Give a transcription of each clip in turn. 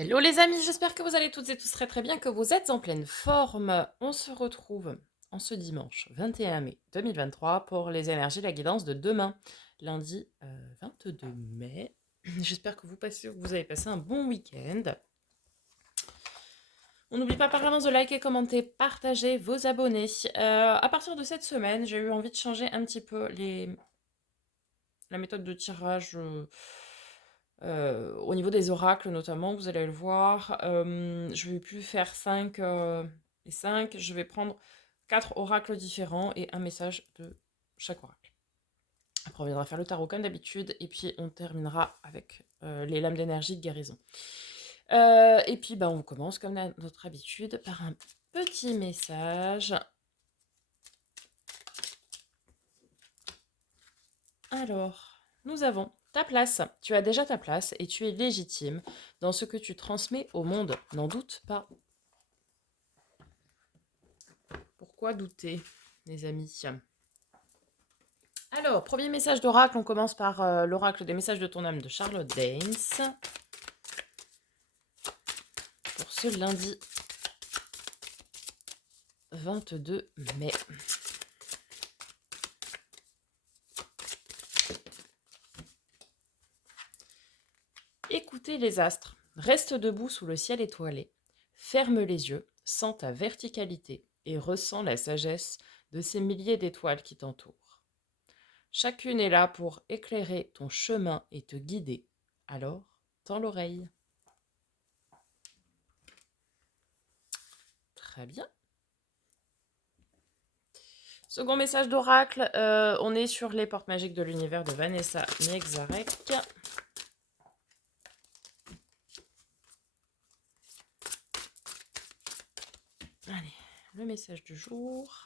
Hello les amis, j'espère que vous allez toutes et tous très très bien, que vous êtes en pleine forme. On se retrouve en ce dimanche 21 mai 2023 pour les énergies de la guidance de demain, lundi 22 mai. J'espère que vous avez passé un bon week-end. On n'oublie pas par avance de liker, commenter, partager, vos abonnés. À partir de cette semaine, j'ai eu envie de changer un petit peu la méthode de tirage. Au niveau des oracles notamment, vous allez le voir, je vais plus faire 5 et 5, je vais prendre 4 oracles différents et un message de chaque oracle. Après on viendra faire le tarot comme d'habitude et puis on terminera avec les lames d'énergie de guérison. Et puis on commence comme à notre habitude par un petit message. Alors, nous avons ta place. Tu as déjà ta place et tu es légitime dans ce que tu transmets au monde. N'en doute pas. Pourquoi douter, les amis? Alors, premier message d'oracle, on commence par l'oracle des messages de ton âme de Charlotte Danes. Pour ce lundi 22 mai. Écoutez les astres. Reste debout sous le ciel étoilé. Ferme les yeux, sens ta verticalité et ressens la sagesse de ces milliers d'étoiles qui t'entourent. Chacune est là pour éclairer ton chemin et te guider. Alors, tends l'oreille. Très bien. Second message d'oracle, on est sur les portes magiques de l'univers de Vanessa Miexarek. Allez, le message du jour.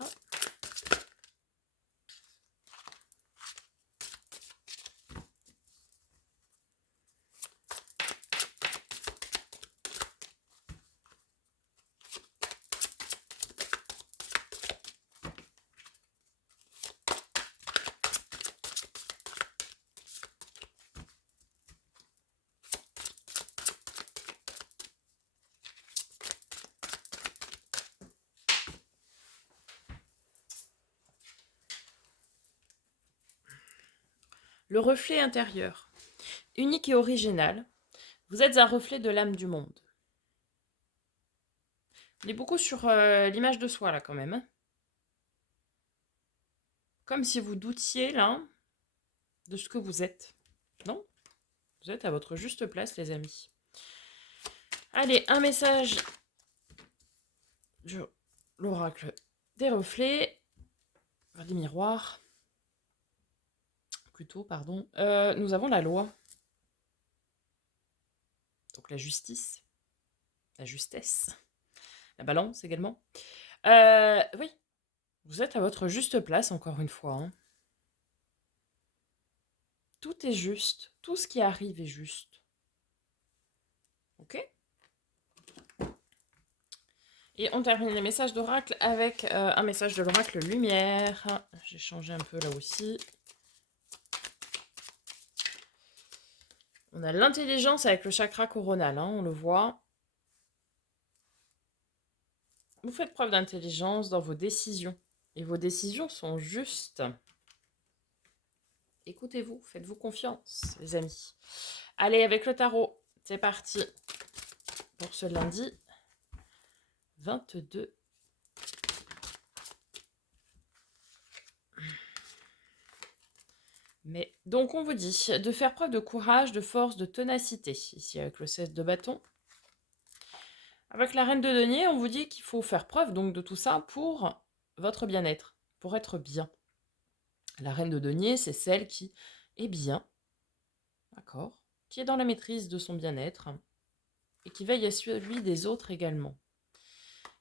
Le reflet intérieur. Unique et original, vous êtes un reflet de l'âme du monde. On est beaucoup sur l'image de soi, là, quand même. Hein. Comme si vous doutiez, là, de ce que vous êtes. Non? Vous êtes à votre juste place, les amis. Allez, un message de l'oracle des reflets. Des miroirs. Plutôt, pardon. Nous avons la loi. Donc la justice. La justesse. La balance également. Oui, vous êtes à votre juste place, encore une fois. Hein. Tout est juste. Tout ce qui arrive est juste. Ok? Et on termine les messages d'oracle avec un message de l'oracle lumière. J'ai changé un peu là aussi. On a l'intelligence avec le chakra coronal, hein, on le voit. Vous faites preuve d'intelligence dans vos décisions. Et vos décisions sont justes. Écoutez-vous, faites-vous confiance, les amis. Allez, avec le tarot, c'est parti pour ce lundi 22. Mais donc on vous dit de faire preuve de courage, de force, de ténacité. Ici avec le 16 de bâton. Avec la reine de denier, on vous dit qu'il faut faire preuve donc de tout ça pour votre bien-être, pour être bien. La reine de denier, c'est celle qui est bien, d'accord, qui est dans la maîtrise de son bien-être et qui veille à celui des autres également.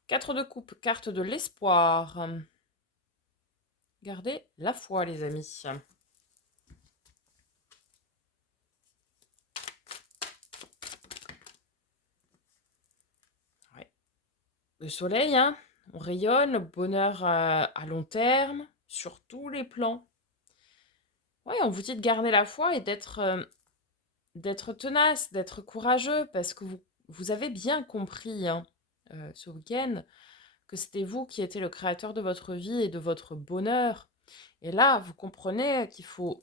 4 de coupe, carte de l'espoir. Gardez la foi, les amis. Ouais. Le soleil, hein, on rayonne, le bonheur à long terme, sur tous les plans. Ouais, on vous dit de garder la foi et d'être tenace, d'être courageux, parce que vous avez bien compris hein, ce week-end que c'était vous qui étiez le créateur de votre vie et de votre bonheur. Et là, vous comprenez qu'il faut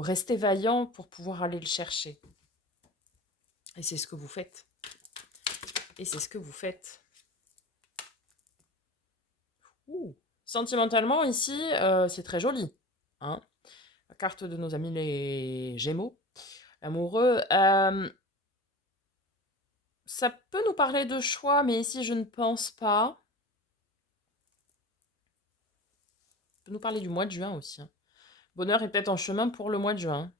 rester vaillant pour pouvoir aller le chercher. Et c'est ce que vous faites. Et c'est ce que vous faites. Ouh. Sentimentalement, ici, c'est très joli. Hein, la carte de nos amis les Gémeaux, amoureux. Ça peut nous parler de choix, mais ici, je ne pense pas. Ça peut nous parler du mois de juin aussi. Hein. Bonheur est peut-être en chemin pour le mois de juin.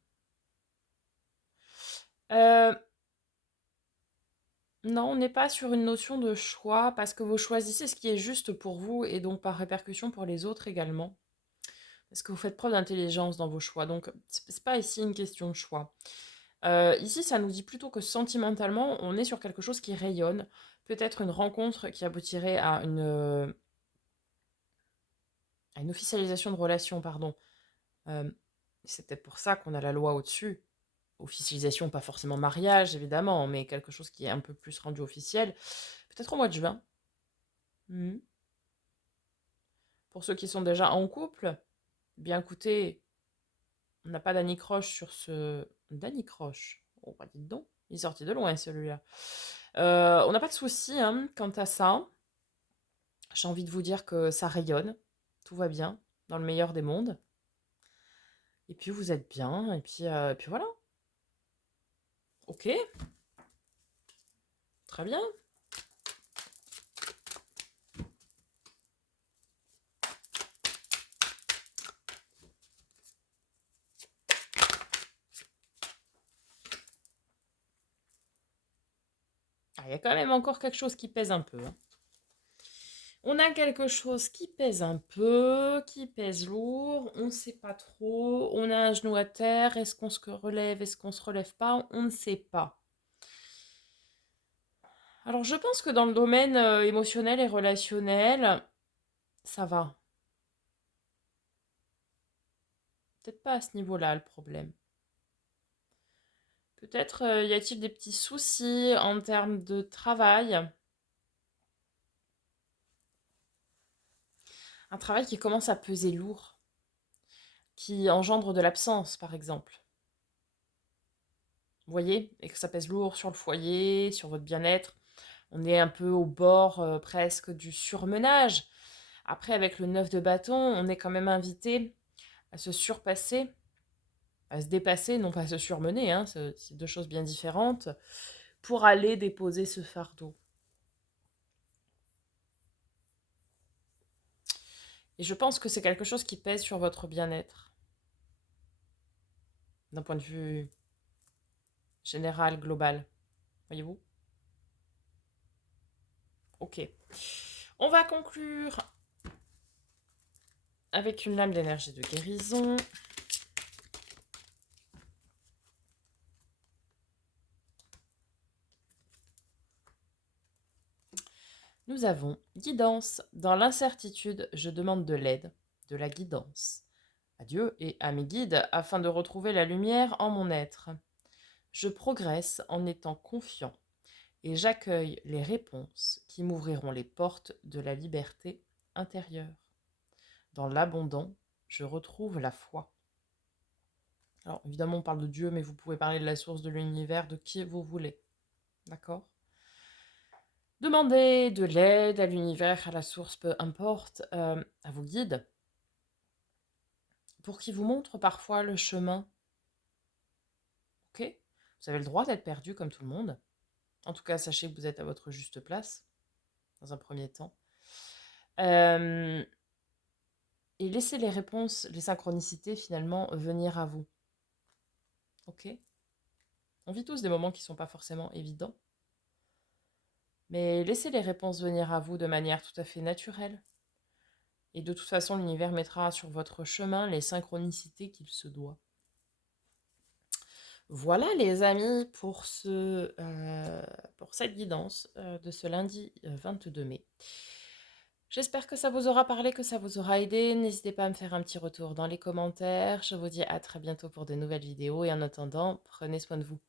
Non, on n'est pas sur une notion de choix, parce que vous choisissez ce qui est juste pour vous, et donc par répercussion pour les autres également. Parce que vous faites preuve d'intelligence dans vos choix. Donc, c'est pas ici une question de choix. Ici, ça nous dit plutôt que sentimentalement, on est sur quelque chose qui rayonne. Peut-être une rencontre qui aboutirait à une officialisation de relation, pardon. C'est peut-être pour ça qu'on a la loi au-dessus. Officialisation, pas forcément mariage, évidemment, mais quelque chose qui est un peu plus rendu officiel. Peut-être au mois de juin. Mhm. Pour ceux qui sont déjà en couple, bien écoutez, on n'a pas d'anicroche sur ce... D'anicroche. Oh, bah dites donc, il est sorti de loin celui-là. On n'a pas de souci hein, quant à ça. J'ai envie de vous dire que ça rayonne. Tout va bien, dans le meilleur des mondes. Et puis vous êtes bien, et puis voilà. Ok, très bien. Ah, il y a quand même encore quelque chose qui pèse un peu. Hein. On a quelque chose qui pèse un peu, qui pèse lourd, on ne sait pas trop, on a un genou à terre, est-ce qu'on se relève, est-ce qu'on se relève pas, on ne sait pas. Alors je pense que dans le domaine émotionnel et relationnel, ça va. Peut-être pas à ce niveau-là le problème. Peut-être y a-t-il des petits soucis en termes de travail. Un travail qui commence à peser lourd, qui engendre de l'absence par exemple. Vous voyez? Et que ça pèse lourd sur le foyer, sur votre bien-être. On est un peu au bord presque du surmenage. Après, avec le 9 de bâton, on est quand même invité à se surpasser, à se dépasser, non pas à se surmener, hein, c'est deux choses bien différentes, pour aller déposer ce fardeau. Et je pense que c'est quelque chose qui pèse sur votre bien-être, d'un point de vue général, global. Voyez-vous? Ok. On va conclure avec une lame d'énergie de guérison. Nous avons guidance. Dans l'incertitude, je demande de l'aide, de la guidance. À Dieu et à mes guides afin de retrouver la lumière en mon être. Je progresse en étant confiant et j'accueille les réponses qui m'ouvriront les portes de la liberté intérieure. Dans l'abondant, je retrouve la foi. Alors évidemment on parle de Dieu, mais vous pouvez parler de la source de l'univers, de qui vous voulez. D'accord ? Demandez de l'aide à l'univers, à la source, peu importe, à vos guides, pour qu'ils vous montrent parfois le chemin. Ok ? Vous avez le droit d'être perdu comme tout le monde. En tout cas, sachez que vous êtes à votre juste place, dans un premier temps. Euh, et laissez les réponses, les synchronicités finalement venir à vous. Ok ? On vit tous des moments qui ne sont pas forcément évidents. Mais laissez les réponses venir à vous de manière tout à fait naturelle. Et de toute façon, l'univers mettra sur votre chemin les synchronicités qu'il se doit. Voilà les amis pour cette guidance de ce lundi 22 mai. J'espère que ça vous aura parlé, que ça vous aura aidé. N'hésitez pas à me faire un petit retour dans les commentaires. Je vous dis à très bientôt pour de nouvelles vidéos et en attendant, prenez soin de vous.